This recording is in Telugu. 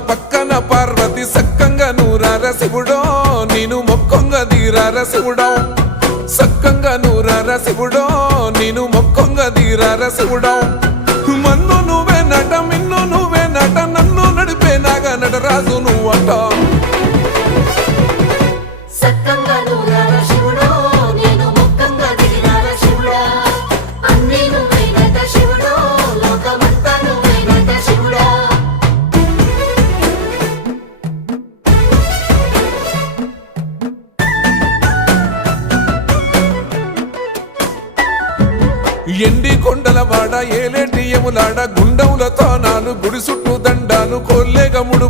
పక్కన పార్వతి సక్కంగా నూరార శివుడో నేను మొక్కంగా తీరార శివుడో సక్కంగా నూరార శివుడో నేను మొక్కంగా తీరార శివుడో మన్ను నువ్వే నట మిన్ను నువ్వే నట నన్ను నడిపే నాగా నటరాజు నువ్వట ఎండి కొండల వాడ ఏలేటి యములాడ గుండములతో నాలు గుడి చుట్టూ దండాలు కోల్లేగముడు